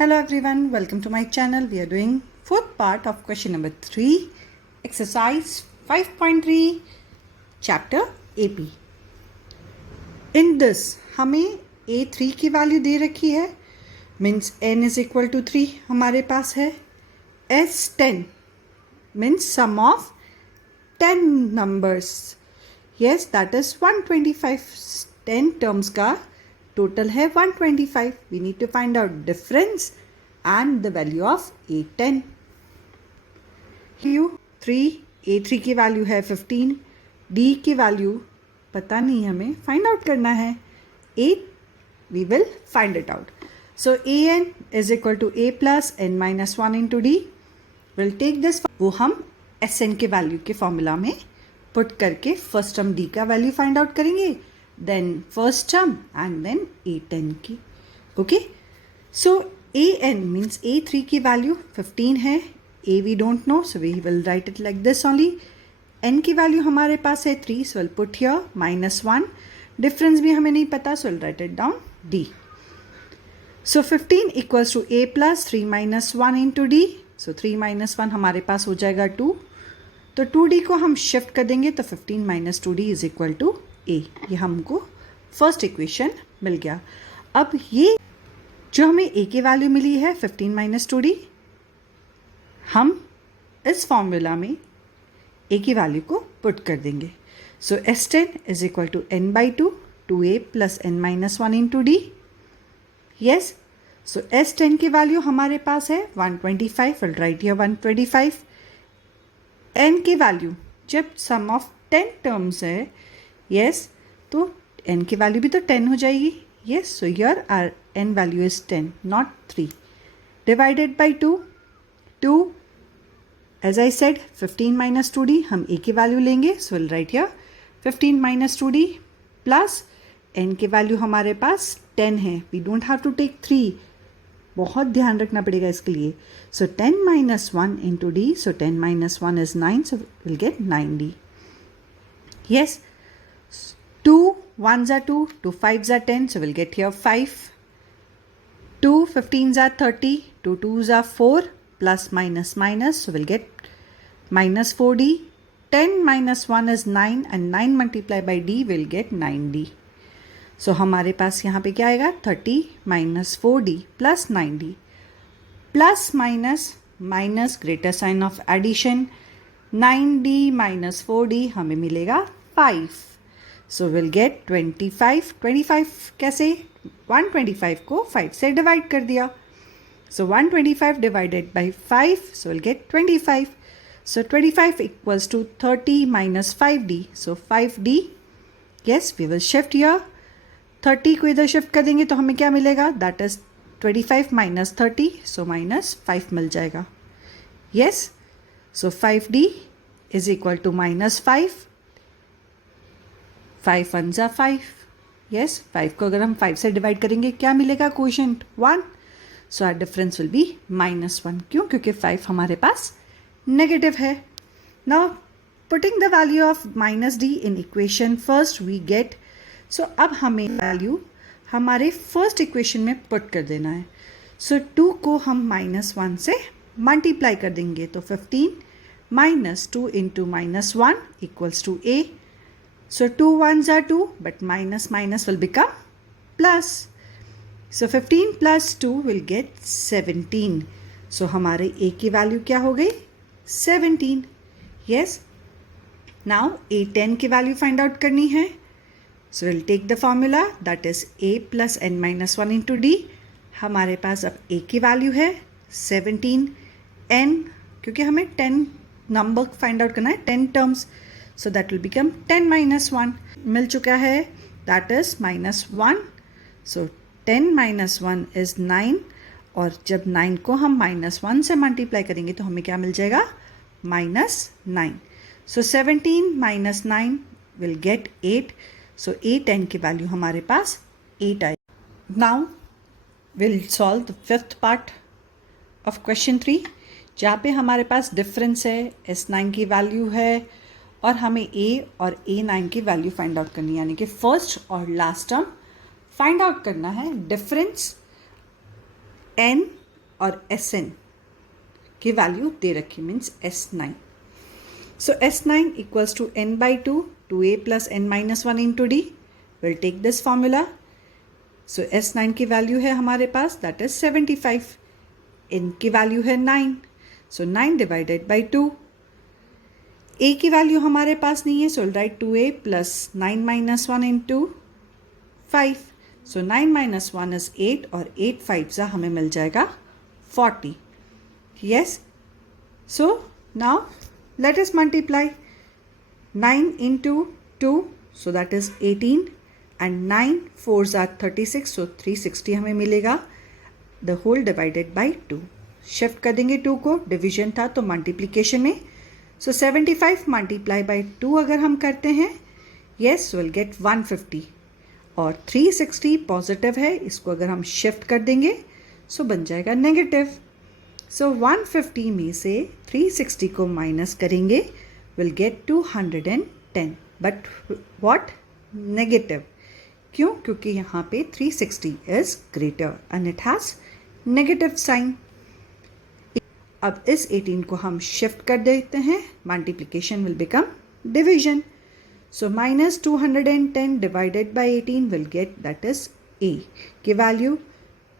Hello everyone, welcome to my channel. We are doing fourth part of question number 3, exercise 5.3, chapter AP. In this हमें A3 की value दे रखी है, means n is equal to 3 हमारे पास है. S10 means sum of 10 numbers. Yes, that is 125. 10 terms का total है 125. We need to find out difference and the value of A10. A3 की वैल्यू है 15. D की वैल्यू पता नहीं, हमें फाइंड आउट करना है. A we will find it out. So AN is equal to A plus n minus 1 into d. Will take this, वो हम SN के वैल्यू के फॉर्मूला में पुट करके फर्स्ट टर्म D का वैल्यू फाइंड आउट करेंगे, then first term and then A10 की. Okay, so AN means A3 की value 15 है. A we don't know, so we will write it like this only. N की value हमारे पास है 3, so we'll put here minus 1. Difference भी हमें नहीं पता, so we'll write it down D. So 15 equals to A plus 3 minus 1 into D. So 3 minus 1 हमारे पास हो जाएगा 2. तो 2D को हम शिफ्ट कर देंगे तो 15 minus 2D is equal to A. ये हमको फर्स्ट इक्वेशन मिल गया. अब ये जो हमें A की वैल्यू मिली है 15 माइनस 2D, हम इस फॉर्मूला में A की वैल्यू को पुट कर देंगे. So S10 is equal to n by 2 2A plus n minus 1 into d. Yes, so S10 की वैल्यू हमारे पास है 125. Will write here 125. n की वैल्यू जब सम ऑफ 10 टर्म्स है, yes, तो n की वैल्यू भी तो 10 हो जाएगी. yes, so here our n value is 10, not 3. Divided by 2. As I said, 15 minus 2d, हम a की वैल्यू लेंगे, so we'll write here 15 minus 2d plus n की वैल्यू हमारे पास 10 है. we don't have to take 3. बहुत ध्यान रखना पड़ेगा इसके लिए. so 10 minus 1 into d, so 10 minus 1 is 9, so we'll get 9d. yes, 2 1s are 2, 2 5s are 10, so we'll get here 5. 2 15s are 30, 2 2s are 4, plus minus minus, so we'll get minus 4d. 10 minus 1 is 9 and 9 multiplied by d will get 9d. So हमारे पास यहाँ पे क्या आएगा, 30 minus 4d plus 9d. Plus minus minus greater sign of addition. 9d minus 4d हमें मिलेगा 5. So we'll get 25. 25 कैसे, 125 को 5 से डिवाइड कर दिया. So 125 divided by 5, so we'll get 25. So 25 equals to 30 minus 5d. So 5d. Yes, we will shift here. 30 को इधर shift कर देंगे तो हमें क्या मिलेगा, that is 25 minus 30, so minus 5 मिल जाएगा. Yes, so 5d is equal to minus 5. 5 1s are 5. yes, 5 को अगर हम 5 से डिवाइड करेंगे क्या मिलेगा, quotient 1. So our difference will be minus 1. क्यों, क्योंकि 5 हमारे पास नेगेटिव है. Now putting the value of minus d in equation first we get. So अब हमें वैल्यू हमारे फर्स्ट इक्वेशन में पुट कर देना है. सो 2 को हम minus 1 से मल्टीप्लाई कर देंगे तो 15 minus 2 into minus 1 equals to a. So 2 1s are 2, but minus minus will become plus. So 15 plus 2 will get 17. So हमारे a की वैल्यू क्या हो गई, 17. Yes. Now A10 की वैल्यू फाइंड आउट करनी है. So we'll take the formula, that is a plus n minus 1 into d. हमारे पास अब a की वैल्यू है 17. n क्योंकि हमें 10 नंबर फाइंड आउट करना है, 10 terms. So that will become 10 minus 1. मिल चुका है, that is minus 1. So 10 minus 1 is 9. और जब 9 को हम minus 1 से मल्टीप्लाई करेंगे तो हमें क्या मिल जाएगा, minus 9. So 17 minus 9 will get 8. So A10 की वैल्यू हमारे पास 8 आई. Now we'll solve the fifth part of question 3, जहाँ पे हमारे पास डिफरेंस है, S9 की वैल्यू है और हमें a और A9 की वैल्यू फाइंड आउट करनी है, यानी कि फर्स्ट और लास्ट टर्म फाइंड आउट करना है. डिफरेंस n और Sn की वैल्यू दे रखी, means S9. So S9 equals to n by 2, 2a plus n minus 1 into d. We'll take this formula. So S9 की वैल्यू है हमारे पास, that is 75. n की value है 9. So 9 divided by 2. a की value हमारे पास नहीं है, so we'll write 2a plus 9 minus 1 into 5. So 9 minus 1 is 8 और 8 5 सा हमें मिल जाएगा 40. Yes. So now let us multiply 9 into 2, so that is 18, and 9 4s are 36, so 360 हमें मिलेगा. The whole divided by 2. Shift कर देंगे 2 को, डिवीजन था तो मल्टीप्लिकेशन में. So 75 मल्टीप्लाई बाई 2 अगर हम करते हैं, yes we'll get 150, और 360 पॉजिटिव है, इसको अगर हम शिफ्ट कर देंगे सो बन जाएगा नेगेटिव. सो 150 में से 360 को माइनस करेंगे, will get 210, but what, negative. क्यों? क्योंकि यहाँ पे 360 is greater and it has negative sign. अब इस 18 को हम शिफ्ट कर देते हैं, multiplication will become division. So minus 210 divided by 18 will get, that is a की value.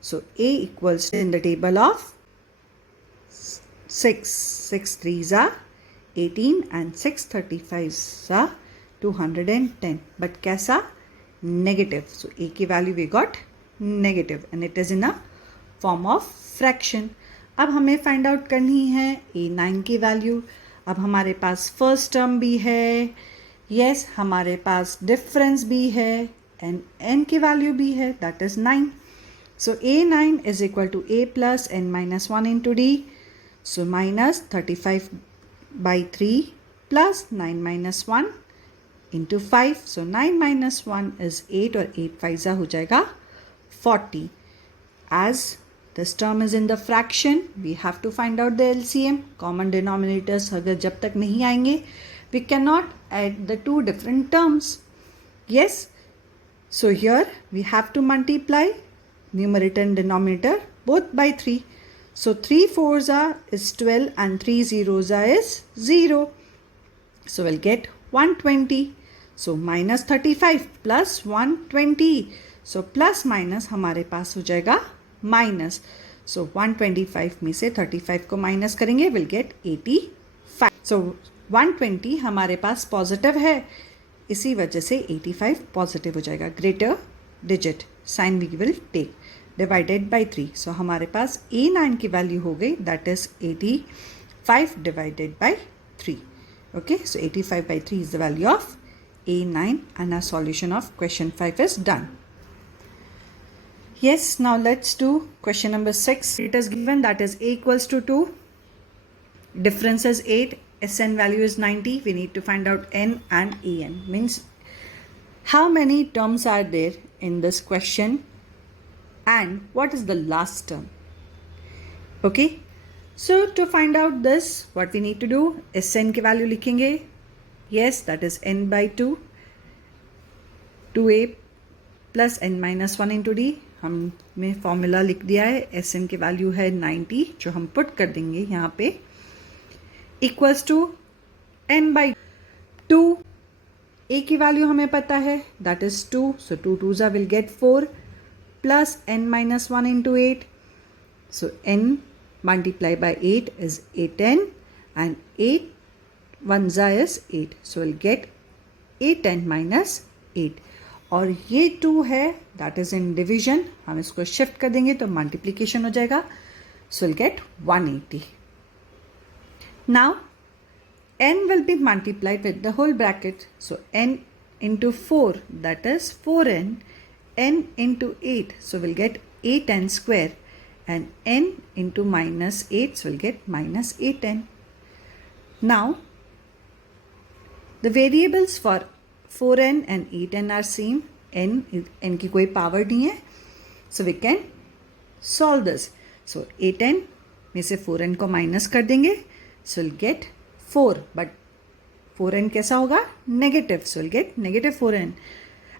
So a equals in the table of 6 3s are 18 and 6 35s are 210, but कैसा, negative. So a की value we got negative and it is in a form of fraction. अब हमें find out करनी है a9 की value. अब हमारे पास first term भी है, yes, हमारे पास डिफरेंस भी है एंड n की वैल्यू भी है, that is 9. So a9 is equal to a plus n minus 1 into d. So minus 35 by 3 plus 9 minus 1 into 5. So 9 minus 1 is 8 और 8 5 हो जाएगा 40. As this term is in the fraction, we have to find out the LCM. Common denominators अगर जब तक नहीं आएंगे, we cannot add the two different terms. Yes. So here we have to multiply numerator and denominator both by 3. So 3 4s is 12 and 3 zeros is 0. So we'll get 120. So minus 35 plus 120. So plus minus हमारे पास हो जाएगा minus. So 125 में से 35 को minus करेंगे, we'll get 85. So 120 हमारे पास positive है, इसी वजह से 85 पॉजिटिव हो जाएगा. Greater digit sign we will take, divided by 3. So हमारे पास a9 की वैल्यू हो गई, that is 85 divided by 3. Okay, so 85 by 3 is the value of a9 and our solution of question 5 is done. Yes, now let's do question number 6. It is given that is a equals to 2, difference is 8, Sn value is 90. We need to find out n and an. Means how many terms are there in this question and what is the last term. Okay, so to find out this, what we need to do, Sn की value लिखेंगे. Yes, that is n by 2, 2a plus n minus 1 into d. हमने formula लिख दिया है. Sn की value है 90, जो हम पुट कर देंगे यहाँ पे, equals to n by 2. a की वैल्यू हमें पता है, that is 2. So 2 2s will get 4 plus n minus 1 into 8. So n multiplied by 8 is 8n and 8 1s is 8. So we'll get 8n minus 8. और ये 2 है, दैट इज इन डिवीजन. हम इसको shift कर देंगे तो मल्टीप्लीकेशन हो जाएगा. So will get 180. Now n will be multiplied with the whole bracket. So n into 4, that is 4n, n into 8, so we'll get 8n square, and n into minus 8, so we'll get minus 8n. Now the variables for 4n and 8n are same. n की कोई power नहीं है, so we can solve this. So 8n में से 4n को minus कर देंगे, so we'll get 4, but 4n कैसा होगा, negative. So we'll get negative 4n,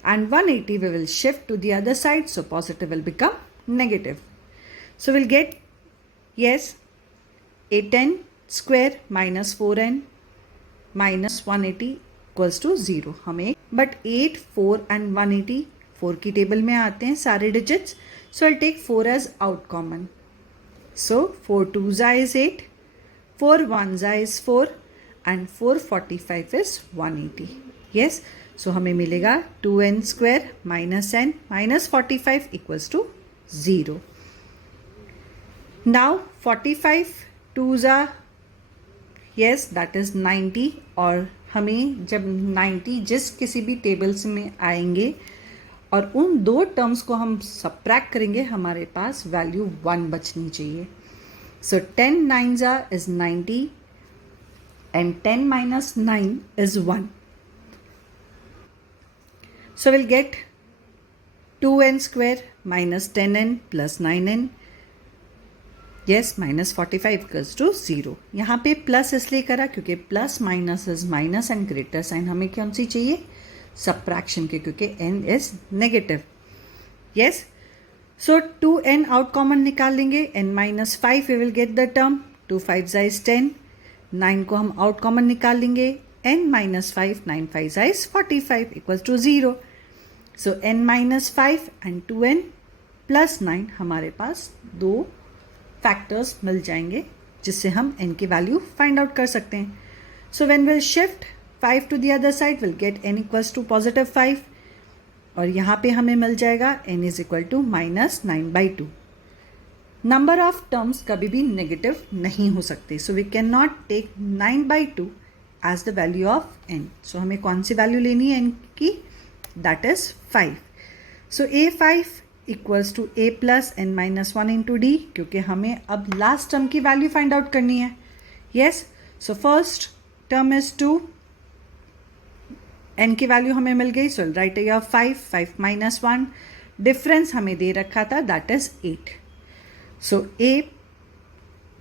and 180 we will shift to the other side, so positive will become negative. So we'll get Yes, a10 square minus 4n minus 180 equals to 0 हमें, but 8, 4 and 180 4 की table में आते हैं सारे digits, so I take 4 as out common. So 4 2s is 8, 4 1s is 4 and 445 is 180. yes, so हमें मिलेगा 2n square minus n minus 45 equals to 0. now 45 2s are, yes, that is 90. और हमें जब 90 जिस किसी भी टेबल्स में आएंगे और उन दो टर्म्स को हम सबट्रैक्ट करेंगे, हमारे पास वैल्यू 1 बचनी चाहिए. सो 10 9s is 90 and 10 minus 9 is 1. So we'll get 2n square minus 10n plus 9n. yes, minus 45 equals to 0. यहाँ पे प्लस इसलिए करा क्योंकि plus minus is minus and greater sign हमें कौन सी चाहिए, सबट्रैक्शन के, क्योंकि n is negative. yes, so 2n out common निकाल लेंगे, n minus 5 we will get the term, 2 5s is 10, 9 को हम आउट कॉमन निकाल लेंगे, n minus 5 9 5s is 45 equals to 0. so n minus 5 and 2n plus 9 हमारे पास दो factors मिल जाएंगे जिससे हम n की वैल्यू फाइंड आउट कर सकते हैं. So when will shift 5 to the other side will get n equals to positive 5 और यहाँ पे हमें मिल जाएगा n is equal to minus 9/2. Number of terms कभी भी नेगेटिव नहीं हो सकते, so we can not take 9/2 as the value of n. So हमें कौन सी वैल्यू लेनी है n की, that is 5. So a5 equals to a plus n minus 1 into D, क्योंकि हमें अब लास्ट टर्म की वैल्यू फाइंड आउट करनी है. yes, so first term is 2, n की वैल्यू हमें मिल गई, सो राइट है 5 माइनस 1, डिफरेंस हमें दे रखा था दैट इज 8. सो a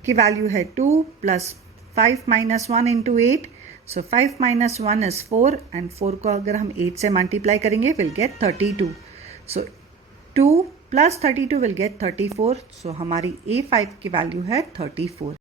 की वैल्यू है 2 plus 5 minus 1 into 8, so 5 minus 1 is 4 and 4 को अगर हम 8 से मल्टीप्लाई करेंगे will gate 32. So 2 plus 32 will get 34. सो हमारी A5 की वैल्यू है 34.